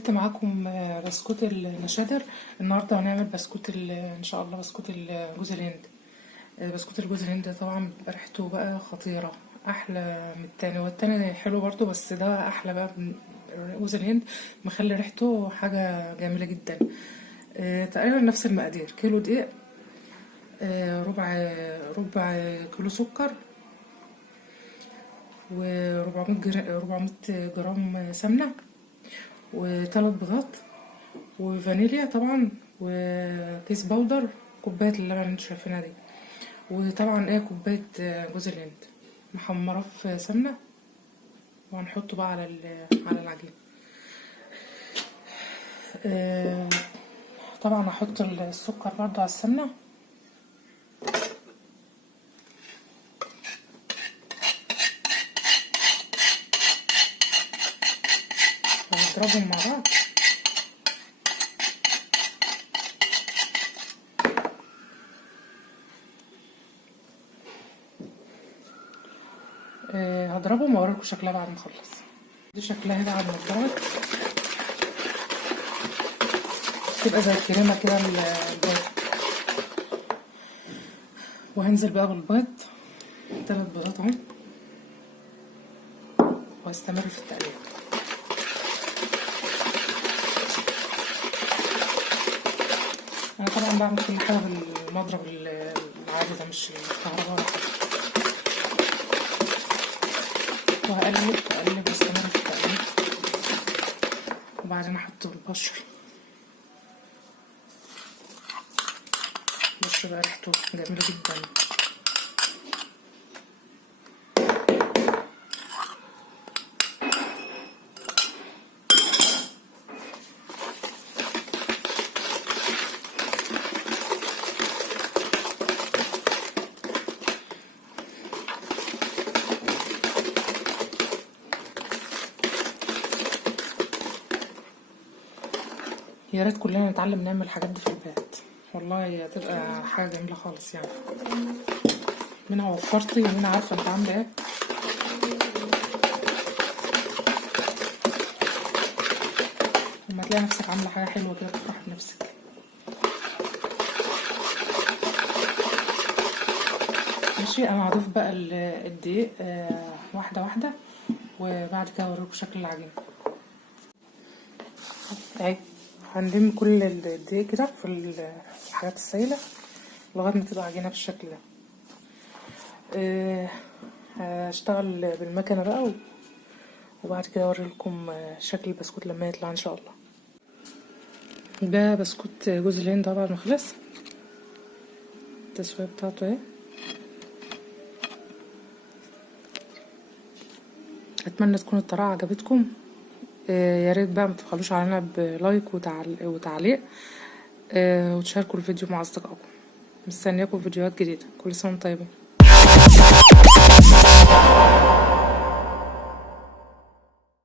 عملت معاكم بسكوت النشادر. النهارده هنعمل بسكوت ان شاء الله بسكوت جوز الهند. بسكوت الجوز الهند طبعا بيبقى ريحته بقى خطيره، احلى من التاني، والتاني حلو برضو بس ده احلى بقى. جوز الهند مخلي ريحته حاجه جميله جدا. تقريبا نفس المقادير: كيلو دقيق، ربع كيلو سكر، و400 جرام سمنه، وثلاث بيضات، وفانيليا طبعا، وكيس بودر، كوبايه اللبن اللي انتوا شايفينها دي، وطبعا كوبايه جوز الهند محمره في سمنه، وهنحطه بقى على العجين. طبعا هحط السكر برضو على السمنه، ونضربهم مع بعض. هضربهم واوريكم شكلها بعد ما اخلص. دي شكلها بعد ما اتضربت، تبقى زي الكريمه كده البيض. وهنزل بقى بالبيض، 3 بيضات اهو، وهستمر في التقليب. انا طبعا بعمل كل حاجه بالمضرب العادي ده، مش الكهرباء ولا حاجه. وهقلب واستمر في التقليب، وبعدين احط البشر بقى ريحته جميله جدا. يا ريت كلنا نتعلم نعمل الحاجات دي في البيت، والله هتبقى حاجه جميله خالص يعني. منها وفرتي ومنها عارفه انت عامله ايه. لما تلاقي نفسك عامله حاجه حلوه كده تفرح بنفسك. ماشي، انا هضيف بقى الدقيق واحده واحده، وبعد كده هوريكم شكل العجينه. اهي هنلم كل الدقيق كده في الحاجات السائله لغايه ما تبقى عجينه بالشكل ده. هشتغل بالمكنه بقى، وبعد كده اوريلكم شكل البسكوت لما يطلع ان شاء الله. ده بسكوت جوز الهند بعد ما خلص، التسويه بتاعته اهي. اتمنى تكون الطريقه عجبتكم. يا ريت بقى ما تبخلوش علينا بلايك وتعليق، وتشاركوا الفيديو مع اصدقائكم. مستنياكم في فيديوهات جديده. كل سنه وانتم طيبين.